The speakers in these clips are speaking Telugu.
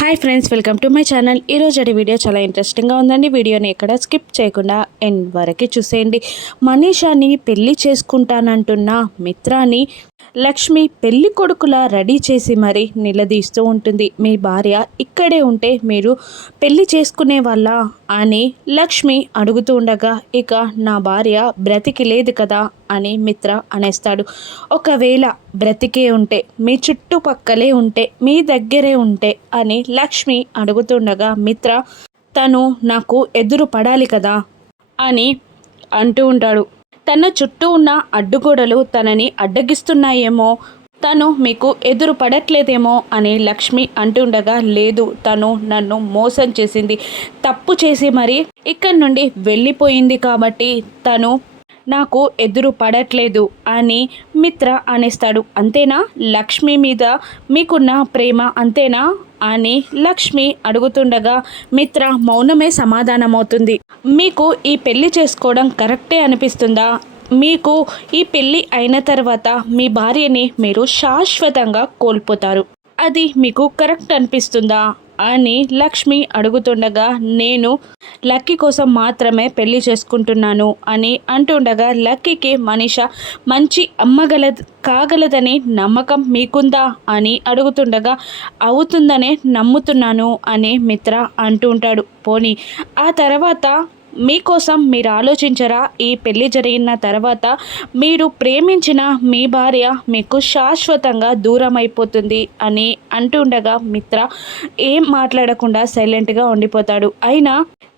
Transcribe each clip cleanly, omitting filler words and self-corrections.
Hi friends, welcome to my channel. ఈరోజు వీడియో చాలా ఇంట్రెస్టింగ్గా ఉందండి. వీడియోని ఎక్కడ స్కిప్ చేయకుండా ఎండ్ వరకు చూసేయండి. మనీషాని పెళ్లి చేసుకుంటానంటున్న మిత్రాని లక్ష్మి పెళ్లి కొడుకులా రెడీ చేసి మరీ నిలదీస్తూ ఉంటుంది. మీ భార్య ఇక్కడే ఉంటే మీరు పెళ్లి చేసుకునే వాళ్ళ అని లక్ష్మి అడుగుతూ ఉండగా, ఇక నా భార్య బ్రతికి లేదు కదా అని మిత్ర అనేస్తాడు. ఒకవేళ బ్రతికే ఉంటే మీ చుట్టుపక్కలే ఉంటే మీ దగ్గరే ఉంటే అని లక్ష్మి అడుగుతుండగా, మిత్ర తను నాకు ఎదురు పడాలి కదా అని అంటూ ఉంటాడు. తన చుట్టూ ఉన్న అడ్డుగోడలు తనని అడ్డగిస్తున్నాయేమో, తను మీకు ఎదురు పడట్లేదేమో అని లక్ష్మి అంటుండగా, లేదు, తను నన్ను మోసం చేసింది, తప్పు చేసి మరి ఇక్కడి నుండి వెళ్ళిపోయింది కాబట్టి తను నాకు ఎదురు పడట్లేదు అని మిత్ర అనేస్తాడు. అంతేనా? లక్ష్మి మీద మీకున్న ప్రేమ అంతేనా అని లక్ష్మి అడుగుతుండగా, మిత్ర మౌనమే సమాధానమవుతుంది. మీకు ఈ పెళ్లి చేసుకోవడం కరెక్టే అనిపిస్తుందా? మీకు ఈ పెళ్ళి అయిన తర్వాత మీ భార్యని మీరు శాశ్వతంగా కోల్పోతారు, అది మీకు కరెక్ట్ అనిపిస్తుందా అని లక్ష్మి అడుగుతుండగా, నేను లక్కీ కోసం మాత్రమే పెళ్లి చేసుకుంటున్నాను అని అంటుండగా, లక్కీకి మనీష మంచి కాగలదని నమ్మకం మీకుందా అని అడుగుతుండగా, అవుతుందనే నమ్ముతున్నాను అని మిత్ర అంటూ ఉంటాడు. పోనీ ఆ తర్వాత మీకోసం మీరు ఆలోచించరా? ఈ పెళ్ళి జరిగిన తర్వాత మీరు ప్రేమించిన మీ భార్య మీకు శాశ్వతంగా దూరం అయిపోతుంది అని అంటుండగా, మిత్ర ఏం మాట్లాడకుండా సైలెంట్గా ఉండిపోతాడు. అయినా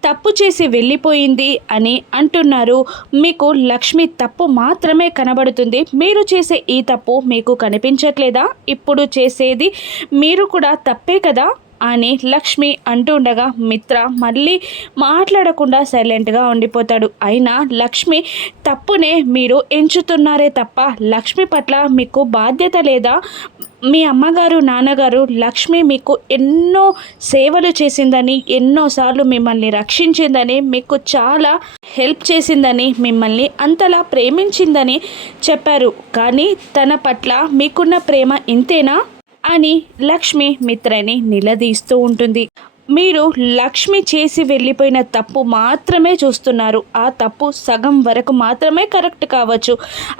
తప్పు చేసి వెళ్ళిపోయింది అని అంటున్నారు. మీకు లక్ష్మి తప్పు మాత్రమే కనబడుతుంది, మీరు చేసే ఈ తప్పు మీకు కనిపించట్లేదా? ఇప్పుడు చేసేది మీరు కూడా తప్పే కదా అని లక్ష్మి అంటుండగా, మిత్ర మళ్ళీ మాట్లాడకుండా సైలెంట్గా ఉండిపోతాడు. అయినా లక్ష్మి తప్పునే మీరు ఎంచుతున్నారే తప్ప లక్ష్మి పట్ల మీకు బాధ్యత లేదా? మీ అమ్మగారు నాన్నగారు లక్ష్మి మీకు ఎన్నో సేవలు చేసిందని, ఎన్నోసార్లు మిమ్మల్ని రక్షించిందని, మీకు చాలా హెల్ప్ చేసిందని, మిమ్మల్ని అంతలా ప్రేమించిందని చెప్పారు. కానీ తన పట్ల మీకున్న ప్రేమ ఇంతేనా అని లక్ష్మి మిత్రని నిలదీస్తూ ఉంటుంది. మీరు లక్ష్మి చేసి వెళ్ళిపోయిన తప్పు మాత్రమే చూస్తున్నారు. ఆ తప్పు సగం వరకు మాత్రమే కరెక్ట్ కావచ్చు.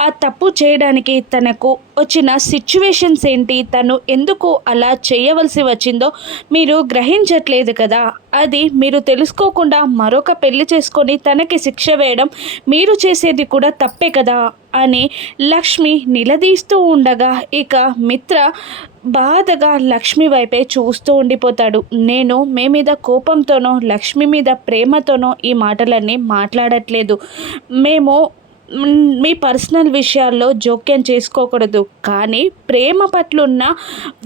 ఆ తప్పు చేయడానికి తనకు వచ్చిన సిచ్యువేషన్స్ ఏంటి, తను ఎందుకు అలా చేయవలసి వచ్చిందో మీరు గ్రహించట్లేదు కదా. అది మీరు తెలుసుకోకుండా మరొక పెళ్లి చేసుకొని తనకి శిక్ష వేయడం మీరు చేసేది కూడా తప్పే కదా అని లక్ష్మి నిలదీస్తూ ఉండగా, ఇక మిత్ర బాధగా లక్ష్మి వైపే చూస్తూ ఉండిపోతాడు. నేను మీ మీద కోపంతోనో లక్ష్మి మీద ప్రేమతోనో ఈ మాటలన్నీ మాట్లాడట్లేదు. మేము మీ పర్సనల్ విషయాల్లో జోక్యం చేసుకోకూడదు, కానీ ప్రేమ పట్లున్న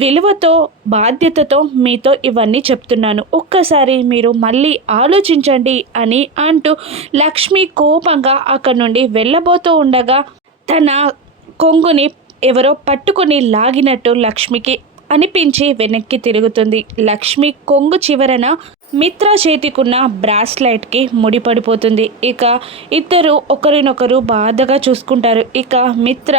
విలువతో బాధ్యతతో మీతో ఇవన్నీ చెప్తున్నాను. ఒక్కసారి మీరు మళ్ళీ ఆలోచించండి అని అంటూ లక్ష్మి కోపంగా అక్కడి నుండి వెళ్ళబోతూ ఉండగా, తన కొంగుని ఎవరో పట్టుకొని లాగినట్టు లక్ష్మికి అనిపించి వెనక్కి తిరుగుతుంది. లక్ష్మి కొంగు చివరన మిత్ర చేతికున్న బ్రాస్లైట్కి ముడిపడిపోతుంది. ఇక ఇద్దరు ఒకరినొకరు బాధగా చూసుకుంటారు. ఇక మిత్ర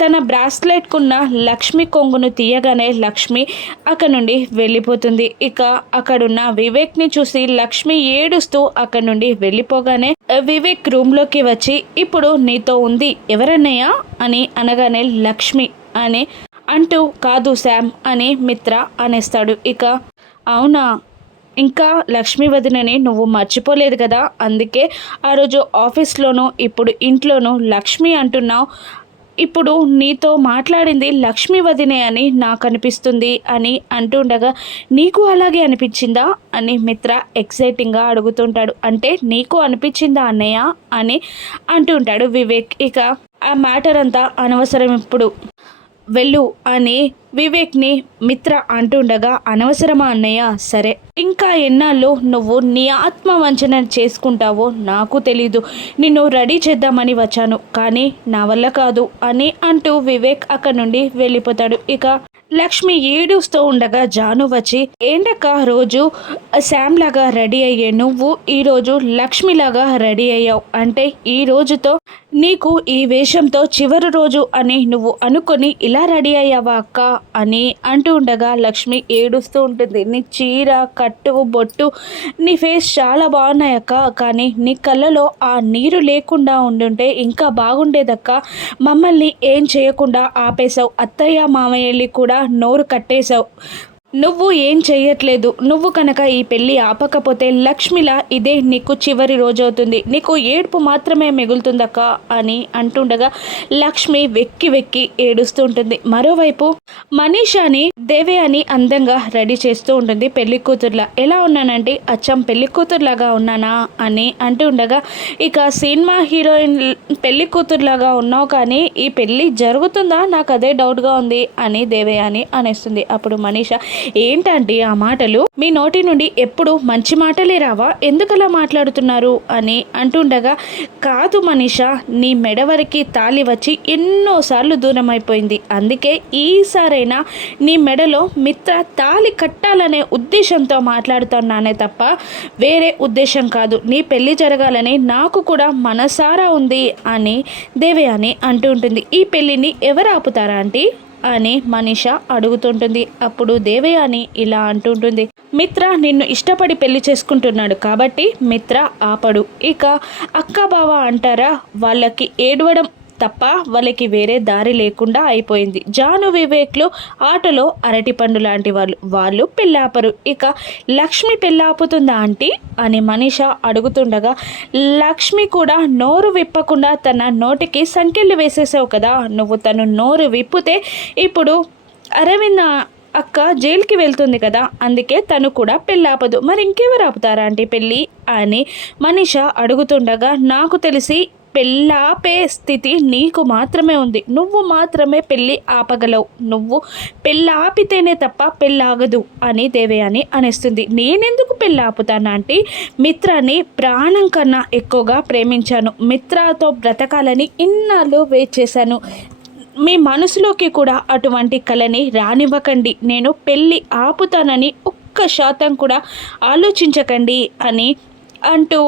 తన బ్రాస్లెట్కున్న లక్ష్మి కొంగును తీయగానే లక్ష్మి అక్కడ నుండి వెళ్ళిపోతుంది. ఇక అక్కడున్న వివేక్ని చూసి లక్ష్మి ఏడుస్తూ అక్కడి నుండి వెళ్ళిపోగానే వివేక్ రూమ్లోకి వచ్చి, ఇప్పుడు నీతో ఉంది ఎవరన్నయ్యా అని అనగానే, లక్ష్మి అని అంటూ, కాదు శామ్ అని మిత్ర అనేస్తాడు. ఇక అవునా, ఇంకా లక్ష్మి వదినని నువ్వు మర్చిపోలేదు కదా, అందుకే ఆ రోజు ఆఫీస్లోనూ ఇప్పుడు ఇంట్లోనూ లక్ష్మి అంటున్నావు. ఇప్పుడు నీతో మాట్లాడింది లక్ష్మి వదినే అని నాకు అనిపిస్తుంది అని అంటుండగా, నీకు అలాగే అనిపించిందా అని మిత్ర ఎక్సైటింగ్గా అడుగుతుంటాడు. అంటే నీకు అనిపించిందా అన్నయ్య అని అంటుంటాడు వివేక్. ఇక ఆ మ్యాటర్ అంతా అనవసరం, ఇప్పుడు వెళ్ళు అని వివేక్ని మిత్ర అంటుండగా, అనవసరమా అన్నయ్య? సరే, ఇంకా ఎన్నాళ్ళు నువ్వు నీ ఆత్మవంచన చేసుకుంటావో నాకు తెలీదు. నిన్ను రెడీ చేద్దామని వచ్చాను, కానీ నా వల్ల కాదు అని అంటూ వివేక్ అక్కడి నుండి వెళ్ళిపోతాడు. ఇక లక్ష్మి ఏడుస్తూ ఉండగా జాను వచ్చి, ఏంటక్క రోజు శామ్ లాగా రెడీ అయ్యే నువ్వు ఈరోజు లక్ష్మిలాగా రెడీ అయ్యావు, అంటే ఈ రోజుతో నీకు ఈ వేషంతో చివరి రోజు అని నువ్వు అనుకొని ఇలా రెడీ అయ్యావా అక్క అని అంటూ ఉండగా లక్ష్మి ఏడుస్తూ ఉంటుంది. నీ చీర, కట్టు, బొట్టు, నీ ఫేస్ చాలా బాగున్నాయి అక్క, కానీ నీ కళ్ళలో ఆ నీరు లేకుండా ఉండుంటే ఇంకా బాగుండేదక్క. మమ్మల్ని ఏం చేయకుండా ఆపేశావు, అత్తయ్య మామయ్యని కూడా నోరు కట్టేశావు. నువ్వు ఏం చెయ్యట్లేదు. నువ్వు కనుక ఈ పెళ్ళి ఆపకపోతే లక్ష్మిలా ఇదే నీకు చివరి రోజు అవుతుంది. నీకు ఏడుపు మాత్రమే మిగులుతుందక్క అని అంటుండగా లక్ష్మి వెక్కి వెక్కి ఏడుస్తూ ఉంటుంది. మరోవైపు మనీషాని దేవయాని అందంగా రెడీ చేస్తూ ఉంటుంది. పెళ్లి కూతురులా ఎలా ఉన్నానంటే అచ్చం పెళ్లి కూతురులాగా ఉన్నానా అని అంటూ ఉండగా, ఇక సినిమా హీరోయిన్ పెళ్లి కూతురులాగా ఉన్నావు, కానీ ఈ పెళ్ళి జరుగుతుందా, నాకు అదే డౌట్గా ఉంది అని దేవయాని అనేస్తుంది. అప్పుడు మనీషా, ఏంటంటే ఆ మాటలు, మీ నోటి నుండి ఎప్పుడు మంచి మాటలే రావా, ఎందుకలా మాట్లాడుతున్నారు అని అంటుండగా, కాదు మనీషా, నీ మెడ వరకు తాళి వచ్చి ఎన్నోసార్లు దూరం అయిపోయింది. అందుకే ఈసారైనా నీ మెడలో మిత్ర తాళి కట్టాలనే ఉద్దేశంతో మాట్లాడుతున్నానే తప్ప వేరే ఉద్దేశం కాదు. నీ పెళ్లి జరగాలని నాకు కూడా మనసారా ఉంది అని దేవయాని అంటూ ఉంటుంది. ఈ పెళ్లిని ఎవరు ఆపుతారా ఆంటీ అని మనీష అడుగుతుంటుంది. అప్పుడు దేవయాని ఇలా అంటుంటుంది, మిత్ర నిన్ను ఇష్టపడి పెళ్లి చేసుకుంటున్నాడు కాబట్టి మిత్ర ఆపడు. ఇక అక్క బావ అంటారా, వాళ్ళకి ఏడవడం తప్ప వాళ్ళకి వేరే దారి లేకుండా అయిపోయింది. జాను వివేక్లు ఆటలో అరటిపండు లాంటి వాళ్ళు పెళ్ళాపరు. ఇక లక్ష్మి పెళ్ళాపుతుందా ఆంటీ అని మనీష అడుగుతుండగా, లక్ష్మి కూడా నోరు విప్పకుండా తన నోటికి సంకెళ్ళు వేసేసావు కదా, నువ్వు తను నోరు విప్పితే ఇప్పుడు అరవింద్ అక్క జైలుకి వెళ్తుంది కదా, అందుకే తను కూడా పెళ్ళాపదు. మరి ఇంకెవరు ఆపుతారా ఆంటీ పెళ్ళి అని మనీష అడుగుతుండగా, నాకు తెలిసి పెళ్ళాపే స్థితి నీకు మాత్రమే ఉంది. నువ్వు మాత్రమే పెళ్ళి ఆపగలవు. నువ్వు పెళ్ళాపితేనే తప్ప పెళ్ళాగదు అని దేవయాని అనేస్తుంది. నేనెందుకు పెళ్ళి ఆపుతాను అంటే, మిత్రాన్ని ప్రాణం కన్నా ఎక్కువగా ప్రేమించాను. మిత్రతో బ్రతకాలని ఇన్నాళ్ళు వెయిట్ చేశాను. మీ మనసులోకి కూడా అటువంటి కలని రానివ్వకండి. నేను పెళ్ళి ఆపుతానని 1% కూడా ఆలోచించకండి అని అంటూ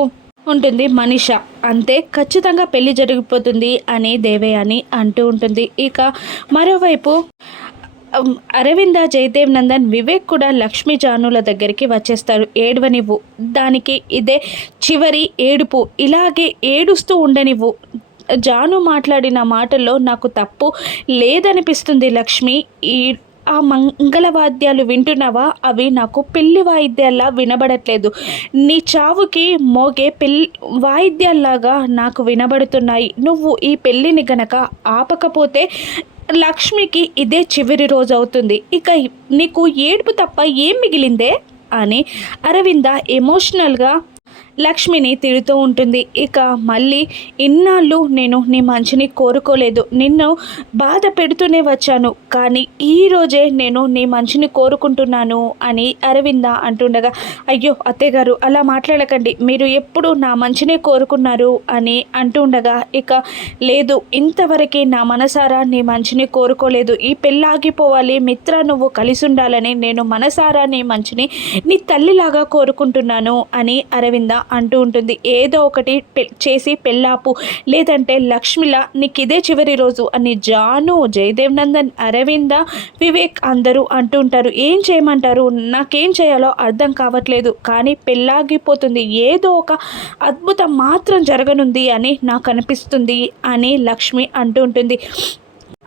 ఉంటుంది మనీష. అంతే, ఖచ్చితంగా పెళ్లి జరిగిపోతుంది అని దేవయాని అంటూ ఉంటుంది. ఇక మరోవైపు అరవింద, జయదేవ్ నందన్, వివేక్ కూడా లక్ష్మీ జానుల దగ్గరికి వచ్చేస్తారు. ఏడవనివ్వు, దానికి ఇదే చివరి ఏడుపు, ఇలాగే ఏడుస్తూ ఉండనివ్వు. జాను మాట్లాడిన మాటల్లో నాకు తప్పు లేదనిపిస్తుంది లక్ష్మి. ఆ మంగళవాద్యాలు వింటున్నావా, అవి నాకు పెళ్లి వాయిద్యాల్లా వినబడట్లేదు. నీ చావుకి మోగే వాయిద్యాల్లాగా నాకు వినబడుతున్నాయి. నువ్వు ఈ పెళ్ళిని గనక ఆపకపోతే లక్ష్మికి ఇదే చివరి రోజు అవుతుంది. ఇక నీకు ఏడుపు తప్ప ఏం మిగిలిందే అని అరవింద ఎమోషనల్గా లక్ష్మిని తిడుతూ ఉంటుంది. ఇక మళ్ళీ ఇన్నాళ్ళు నేను నీ మంచిని కోరుకోలేదు, నిన్ను బాధ పెడుతూనే వచ్చాను, కానీ ఈరోజే నేను నీ మంచిని కోరుకుంటున్నాను అని అరవింద అంటుండగా, అయ్యో అత్తయ్యగారు అలా మాట్లాడకండి, మీరు ఎప్పుడు నా మంచినే కోరుకున్నారు అని అంటుండగా, ఇక లేదు, ఇంతవరకు నా మనసారా నీ మంచిని కోరుకోలేదు. ఈ పెళ్ళాగిపోవాలి, మిత్ర నువ్వు కలిసి ఉండాలని నేను మనసారా నీ మంచిని నీ తల్లిలాగా కోరుకుంటున్నాను అని అరవింద అంటూ ఉంటుంది. ఏదో ఒకటి చేసి పెళ్ళాపు, లేదంటే లక్ష్మిలా నీకు ఇదే చివరి రోజు అని జాను, జయదేవ్ నందన్, అరవింద, వివేక్ అందరూ అంటూ ఉంటారు. ఏం చేయమంటారు, నాకేం చేయాలో అర్థం కావట్లేదు, కానీ పెళ్ళాగిపోతుంది, ఏదో ఒక అద్భుతం మాత్రం జరగనుంది అని నాకు అనిపిస్తుంది అని లక్ష్మి అంటూ ఉంటుంది.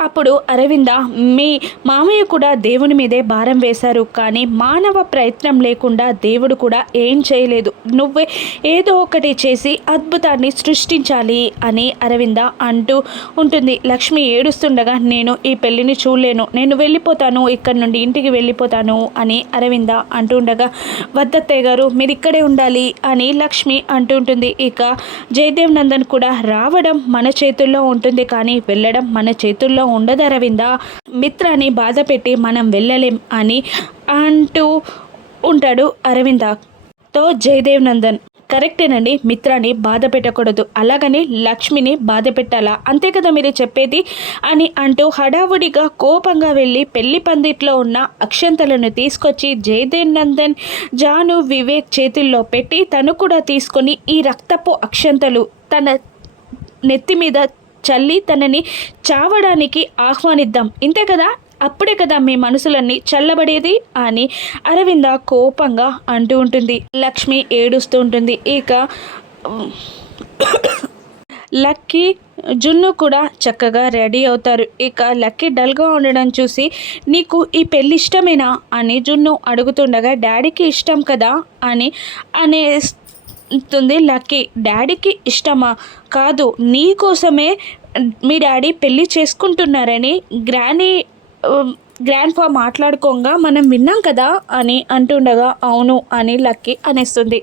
అప్పుడు అరవింద, మీ మామయ్య కూడా దేవుని మీదే భారం వేశారు, కానీ మానవ ప్రయత్నం లేకుండా దేవుడు కూడా ఏం చేయలేదు. నువ్వే ఏదో ఒకటి చేసి అద్భుతాన్ని సృష్టించాలి అని అరవింద అంటూ ఉంటుంది. లక్ష్మి ఏడుస్తుండగా, నేను ఈ పెళ్ళిని చూడలేను, నేను వెళ్ళిపోతాను, ఇక్కడి నుండి ఇంటికి వెళ్ళిపోతాను అని అరవింద అంటుండగా, వద్దత్తయ్య గారు మీరు ఇక్కడే ఉండాలి అని లక్ష్మి అంటుంటుంది. ఇక జయదేవ్ నందన్ కూడా, రావడం మన చేతుల్లో ఉంటుంది కానీ వెళ్ళడం మన చేతుల్లో ఉండదు అరవింద, మిత్రాన్ని బాధ పెట్టి మనం వెళ్ళలేం అని అంటూ ఉంటాడు అరవిందతో జయదేవ్ నందన్. కరెక్టేనండి, మిత్రాన్ని బాధ పెట్టకూడదు, అలాగని లక్ష్మిని బాధ పెట్టాలా, అంతే కదా మీరు చెప్పేది అని అంటూ హడావుడిగా కోపంగా వెళ్ళి పెళ్లి పందిట్లో ఉన్న అక్షంతలను తీసుకొచ్చి జయదేవ్ నందన్, జాను, వివేక్ చేతుల్లో పెట్టి తను కూడా తీసుకొని ఈ రక్తపు అక్షంతలు తన నెత్తి మీద చల్లి తనని చావడానికి ఆహ్వానిద్దాం, ఇంతే కదా, అప్పుడే కదా మీ మనసులన్నీ చల్లబడేది అని అరవింద కోపంగా అంటూ ఉంటుంది. లక్ష్మి ఏడుస్తూ ఉంటుంది. ఇక లక్కీ జున్ను కూడా చక్కగా రెడీ అవుతారు. ఇక లక్కీ డల్గా ఉండడం చూసి నీకు ఈ పెళ్ళి ఇష్టమేనా అని జున్ను అడుగుతుండగా డాడీకి ఇష్టం కదా అని అనేస్తుంది లక్కీ. డాడీకి ఇష్టమా? కాదు, నీ కోసమే మీ డాడీ పెళ్ళి చేసుకుంటున్నారని గ్రాండ్ ఫా మాట్లాడుకోగా మనం విన్నాం కదా అని అంటుండగా అవును అని లక్కీ అనేస్తుంది.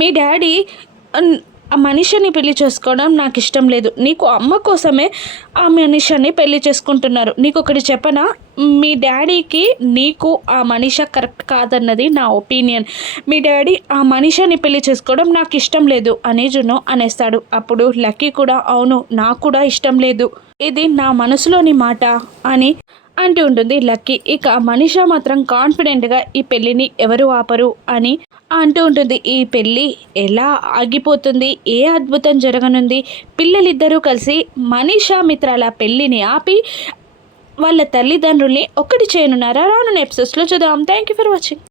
మీ డాడీ ఆ మనిషిని పెళ్లి చేసుకోవడం నాకు ఇష్టం లేదు. నీకు అమ్మ కోసమే ఆ మనిషిని పెళ్లి చేసుకుంటున్నారు. నీకు ఒకటి చెప్పనా, మీ డాడీకి నీకు ఆ మనిషి కరెక్ట్ కాదన్నది నా ఒపీనియన్. మీ డాడీ ఆ మనిషిని పెళ్లి చేసుకోవడం నాకు ఇష్టం లేదు అని జున్ను అనేస్తాడు. అప్పుడు లక్కీ కూడా అవును నాకు కూడా ఇష్టం లేదు, ఇది నా మనసులోని మాట అని అంటూ ఉంటుంది లక్కీ. ఇక మనిష మాత్రం కాన్ఫిడెంట్గా ఈ పెళ్ళిని ఎవరు ఆపరు అని అంటూ ఉంటుంది. ఈ పెళ్ళి ఎలా ఆగిపోతుంది, ఏ అద్భుతం జరగనుంది, పిల్లలిద్దరూ కలిసి మనీషా మిత్రాల పెళ్ళిని ఆపి వాళ్ళ తల్లిదండ్రుల్ని ఒక్కటి చేయనున్నారా? రానున్న ఎపిసోడ్స్లో చూద్దాం. Thank you for watching.